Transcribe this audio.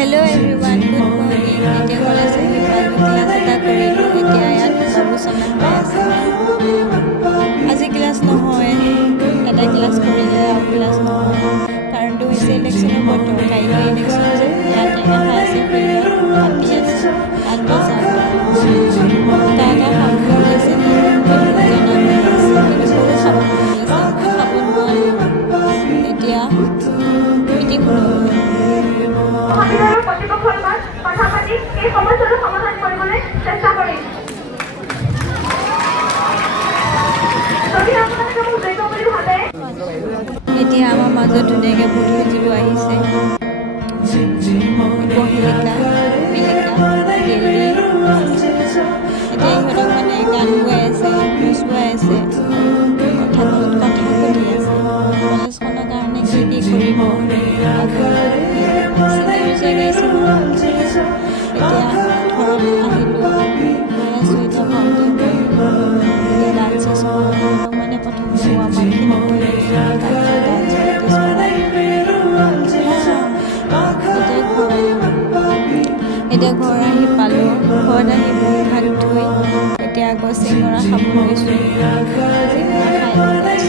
Hello everyone, good morning. এতিয়া college আহি পালোঁ, ক্লাছ এটা কৰিলোঁ। এতিয়া ইয়াত বাবু চনা হৈ আছে। আজি ক্লাছ নহয়, এটা ক্লাছ কৰিলে আৰু ক্লাছ নহয়। কাৰণটো হৈছে ইলেকশ্যনৰ বতৰ, কাইলৈ ইলেকশ্যন যে ইয়াতে এটা আছে ফিল্ডত পাতি আছে, তাত বজাৰ তাত খাব মন আছে, সৰু খাব মন আছে, খাব নোৱাৰোঁ। এতিয়া মিটিং কৰ্তৃপক্ষৰ লগত কথা পাতি এই সমস্যাটো সমাধান কৰিবলৈ চেষ্টা কৰিম। যদি আপোনালোকে মোক যোগ্য বুলি ভাবে, এতিয়া আমাৰ মাজত ধুনীয়াকৈ ভোট খুজিব আহিছে বহিলিকা, মিলিকা, দিল্লী। এতিয়া ইহঁতক মানে গান গাই আছে, নিউজ গাই আছে আৰু কথা সুধি আছে কলেজখনৰ কাৰণে কি কি কৰিব। চিনেমিউজিক গাইছিলোঁ। এতিয়া ঘৰত আহিলোঁ, গৈ আছোঁ এতিয়া ভালকৈ এতিয়া ডান্স স্কুলত মানে প্ৰথমে ৱাৰ্ম আপখিনি কৰিলোঁ, তাৰপিছত ডান্স এতিয়া ঘৰ আহি পালোঁ। ঘৰত আহি মুখ হাত ধুই এতিয়া আকৌ চিঙৰা খাব লৈছোঁ। চিঙৰা খাই